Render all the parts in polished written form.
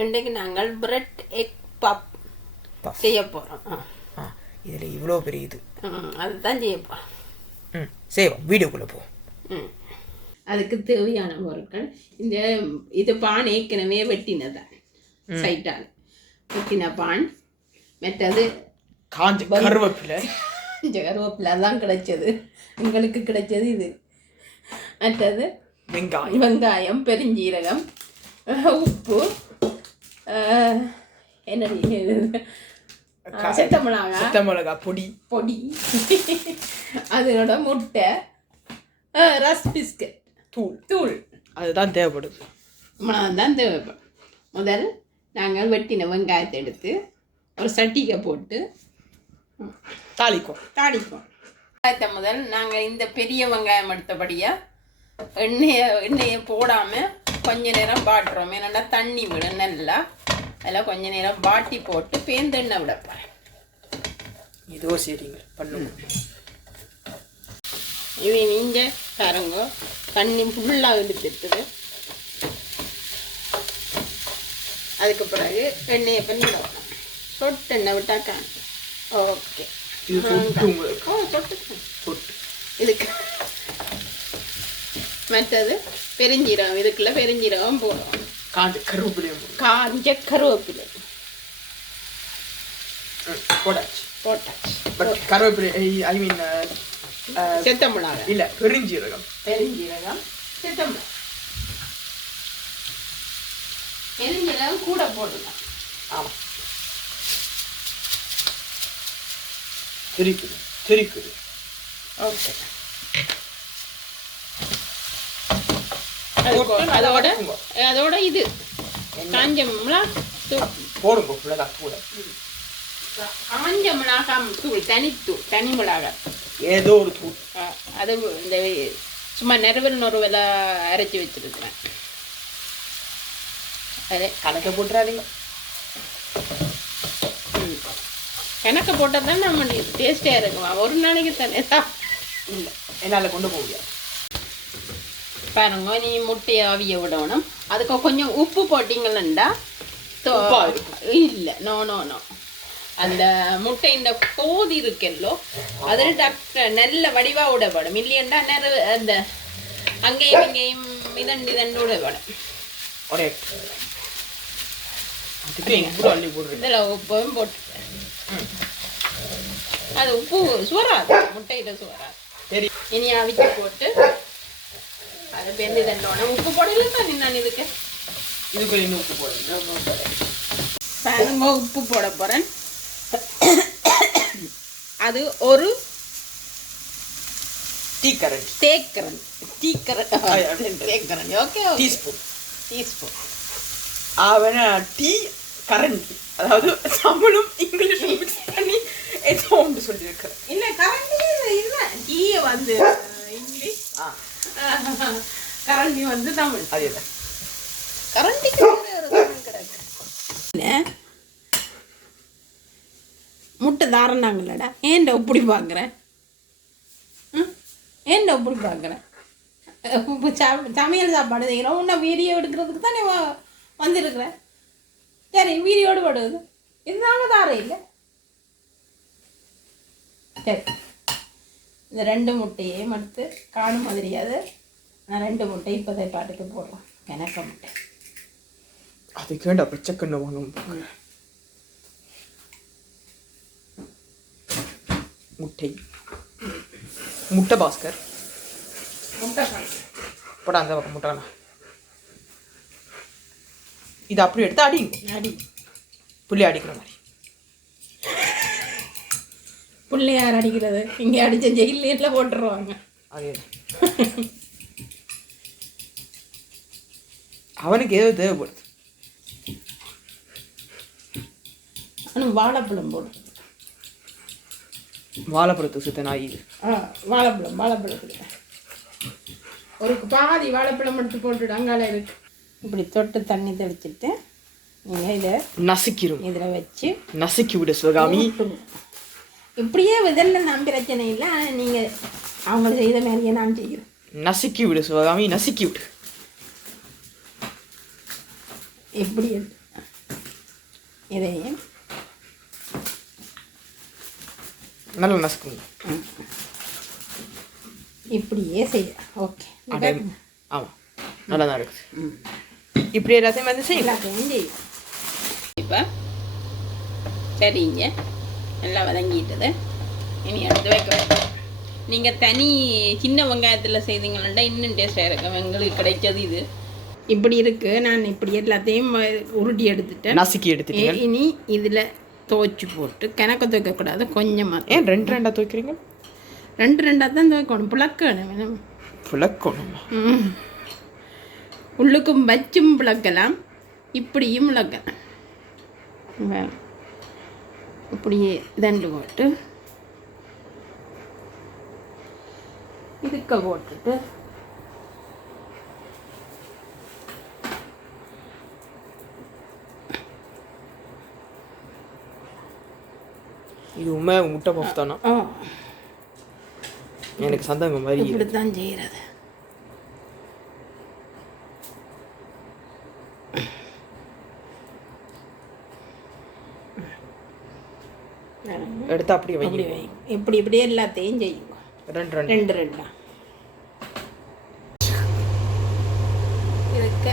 இன்றைக்கு நாங்கள் bread egg பப் செய்ய போகிறோம். இதில் இவ்வளோ பெரிய இது அதுதான் செய்ய போகிறோம். செய்வோம், வீடியோக்குள்ளே போவோம். அதுக்கு தேவையான பொருட்கள் இந்த இது பான் ஏற்கனவே வெட்டினதான் சைட்டால் வெட்டின பான். மற்றது காஞ்ச கருவேப்பிலை கருவேப்பிலை தான் கிடைச்சது, எங்களுக்கு கிடைச்சது இது. மற்றது வெங்காயம், பெருஞ்சீரகம், உப்பு, என்ன செத்தமிளகா பொடி பொடி, அதனோட முட்டை, ரஸ் பிஸ்கட் தூள் அதுதான் தேவைப்படுது. தான் தேவைப்படும். முதல் நாங்கள் வெட்டின வெங்காயத்தை எடுத்து ஒரு சட்டிக்கை போட்டு தாளிப்போம். வெங்காயத்தை முதல் நாங்கள் இந்த பெரிய வெங்காயம் எடுத்தபடியாக எண்ணெயை போடாமல் கொஞ்ச நேரம் பாட்டுறோம். ஏன்னா தண்ணி விடும் நல்லா. அதில் கொஞ்ச நேரம் பாட்டி போட்டு பேந்தெண்ணெய் விடப்பேன். இதோ சரிங்க பண்ணுங்க. இவை நீங்கள் பாருங்க, தண்ணி ஃபுல்லாக எடுத்துட்டுது. அதுக்கு பிறகு எண்ணெயை பண்ணி விடணும். சொட்டு எண்ணெய் விட்டாக்கா ஓகே. இதுக்கு மற்றது பெருஞ்சீரகம், இதுக்குள்ள பெருஞ்சீரகம் போடுவோம். காஞ்ச கருவேப்பிலை போட்டாச்சு. கருவேப்பிலை ஐ மீன் செத்தமிளகா இல்ல, பெருஞ்சீரகம் செத்தமிளகா. பெருஞ்சீரகம் கூட போடலாம். ஆமாம், தெரிக்குது. ஓகே. அதோட இது காஞ்ச மிளகாய் போடுங்க. மிளகாய் தூள், காஞ்ச மிளகாய் தூள், தனி மிளகாய் ஏதோ ஒரு தூள். அது இந்த சும்மா நறுவல் அரைச்சி வச்சிருக்கிறேன். அது கணக்கை போட்டுறாதீங்க. கணக்கை போட்டால் தான் நம்ம டேஸ்டாக இருக்குமா. ஒரு நாளைக்கு தானே தான். இல்லை, என்னால் கொண்டு போக முடியாது. பாருங்க, நீ முட்டையை அவிய விடணும். அதுக்கு கொஞ்சம் உப்பு போட்டிங்களா இல்லை. நோ அந்த முட்டை இந்த கோதி இருக்கல்லோ அதில் நல்ல வடிவாக விடப்படும். இல்லையண்டா அந்த அங்கேயும் இங்கேயும் இதண்டு விடப்படும். இதில் உப்பும் போட்டு அது உப்பு சுவராது, முட்டையில சுவராது. இனி அவிச்சு போட்டு அதை வெந்து தண்டோன உப்பு போடல தான். நான் இதுக்கு இன்னும் உப்பு போடுறேன். பாருங்க, உப்பு போட போகிறேன். அது ஒரு டீஸ்பூன். டீ கரண்டி, அதாவது தமிழும் இங்கிலீஷும் மிக்ஸ் பண்ணி ஏதோ ஒன்று சொல்லியிருக்கிறேன். இல்லை, கரண்டி இல்லை. டீ வந்து இங்கிலீஷ், கரண்டி வந்து தமிழ். அதே தான். கரண்டிக்கு கிடக்கு. முட்டை தாரணாங்களடா. ஏன்டா இப்படி பார்க்குறேன்? சமையல் சாப்பாடு செய்கிறோம். உன்னை வீடியோ எடுக்கிறதுக்கு தானே வந்துருக்குறேன். சரி, வீடியோடு படுவது இதுதாங்க தார இல்லை. சரி, இந்த 2 முட்டையையும் எடுத்து காணும் மாதிரியாது. நான் 2 முட்டை இப்போதை பாட்டுக்கு போடுறேன். கணக்க முட்டை அது கேண்டா பச்சைக்கண்ணு வாங்க. முட்டை பாஸ்கர் போட அந்த பக்கம் முட்டைண்ணா. இது அப்படி எடுத்து அடி புள்ளி அடிக்கிற மாதிரி. பிள்ளையார் அடிக்கிறது இங்கே அடித்த ஜெயிலில் போட்டுருவாங்க. அதே அவனுக்கு ஏதோ தேவைப்படுது. ஆனால் வாழைப்பழம் போடு. வாழைப்பழத்து சுத்த நாய் இது. வாழைப்பழத்துக்கு ஒரு பாதி வாழைப்பழம் எடுத்து போட்டுட்டு அங்கால இருக்கு. இப்படி தொட்டு தண்ணி தெளிச்சுட்டு நீங்கள் இதை நசுக்கிடும். இதில் வச்சு நசுக்கி விட சிவகாமி. இப்படியே இதெல்லாம் நான் பிரச்சனை இல்லை. ஆனால் நீங்கள் அவங்க செய்த மாதிரியே நான் செய்கிறேன். நசுக்கி விடு சிவகாமி, நசுக்கி விடு. எப்படி இதையும் நல்லா நசுக்குங்க. இப்படியே செய்ய. ஓகே, ஆமாம், நல்லா தான் இருக்குது. இப்படி எல்லாத்தையும் வந்து செய்யலாம். இப்போ சரிங்க, நல்லா வதங்கிட்டது. இனி எடுத்து வைக்க. நீங்கள் தனி சின்ன வெங்காயத்தில் செய்தீங்கன்னா இன்னும் டேஸ்ட்டாக இருக்கும். எங்களுக்கு கிடைச்சது இது இப்படி இருக்குது. நான் இப்படி எல்லாத்தையும் உருட்டி எடுத்துட்டேன், நசுக்கி எடுத்துட்டேன். இனி இதில் துவைச்சி போட்டு கணக்கு துவைக்கக்கூடாது, கொஞ்சமாக. ஏன் 2 துவைக்கிறீங்க? 2 தான் துவைக்கணும். புழக்கணும் உள்ளுக்கும் வச்சும் புழக்கலாம், இப்படியும் புழக்கலாம். இப்படியே தண்டு போட்டு இதுக்க போட்டுட்டு இது உண்மை முட்டை பஃப் தானா? எனக்கு சந்தேகம் மாதிரி. இப்படி தான் செய்கிறது. எடுத்து அப்படியே வை. இப்படி இப்படியே எல்லாத்தையும் செய்யும். 2 இதுக்கு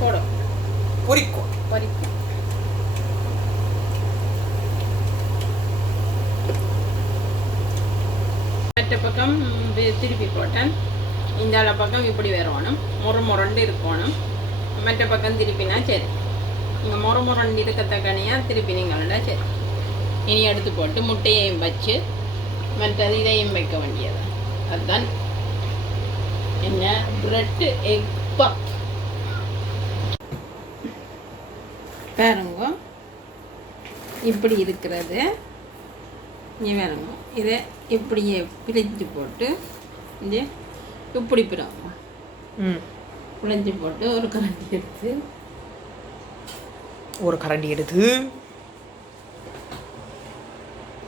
போடும். பொரிக்கும். மற்ற பக்கம் திருப்பி போட்டேன். இந்த பக்கம் இப்படி வரணும், முரண்டு இருக்கணும். மற்ற பக்கம் திருப்பினா சரி. நீங்கள் முரண்டு இருக்கத்தக்கனியாக திருப்பினீங்கன்னா சரி. இனி எடுத்து போட்டு முட்டையையும் வச்சு மற்றது இதையும் வைக்க வேண்டியது. அதுதான் என்ன பிரெட் எக் பப். பாருங்க இப்படி இருக்கிறது. இங்கே பாருங்க, இதை இப்படியே பிரிஞ்சு போட்டு இங்கே இப்படி பிழைஞ்சி போட்டு ஒரு கரண்டி எடுத்து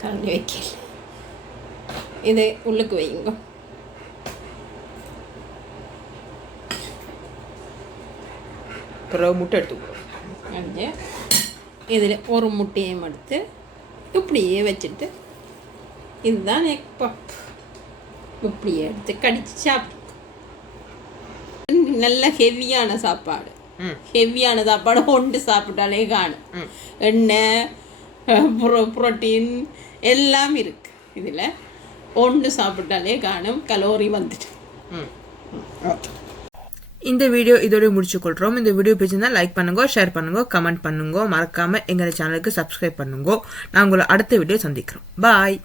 கரண்டி வைக்கல, இதை உள்ளுக்கு வைங்க. முட்டை எடுத்து இதில் ஒரு முட்டையும் எடுத்து இப்படியே வச்சுட்டு, இதுதான் எக் பப். இப்படியே எடுத்து கடிச்சு சாப்பிட்டு. நல்ல ஹெவியான சாப்பாடு. ஹெவியான சாப்பாடு ஒன்று சாப்பிட்டாலே காணும். எண்ணெய், புரோட்டீன் எல்லாம் இருக்கு இதில். ஒன்று சாப்பிட்டாலே காணும், கலோரி வந்துட்டு. இந்த வீடியோ இதோட முடிச்சுக்கொள்கிறோம். இந்த வீடியோ பிடிச்சிருந்தா லைக் பண்ணுங்க, ஷேர் பண்ணுங்க, கமெண்ட் பண்ணுங்க. மறக்காமல் எங்கள் சேனலுக்கு சப்ஸ்கிரைப் பண்ணுங்க. நான் உங்களை அடுத்த வீடியோ சந்திக்கிறோம். பாய்.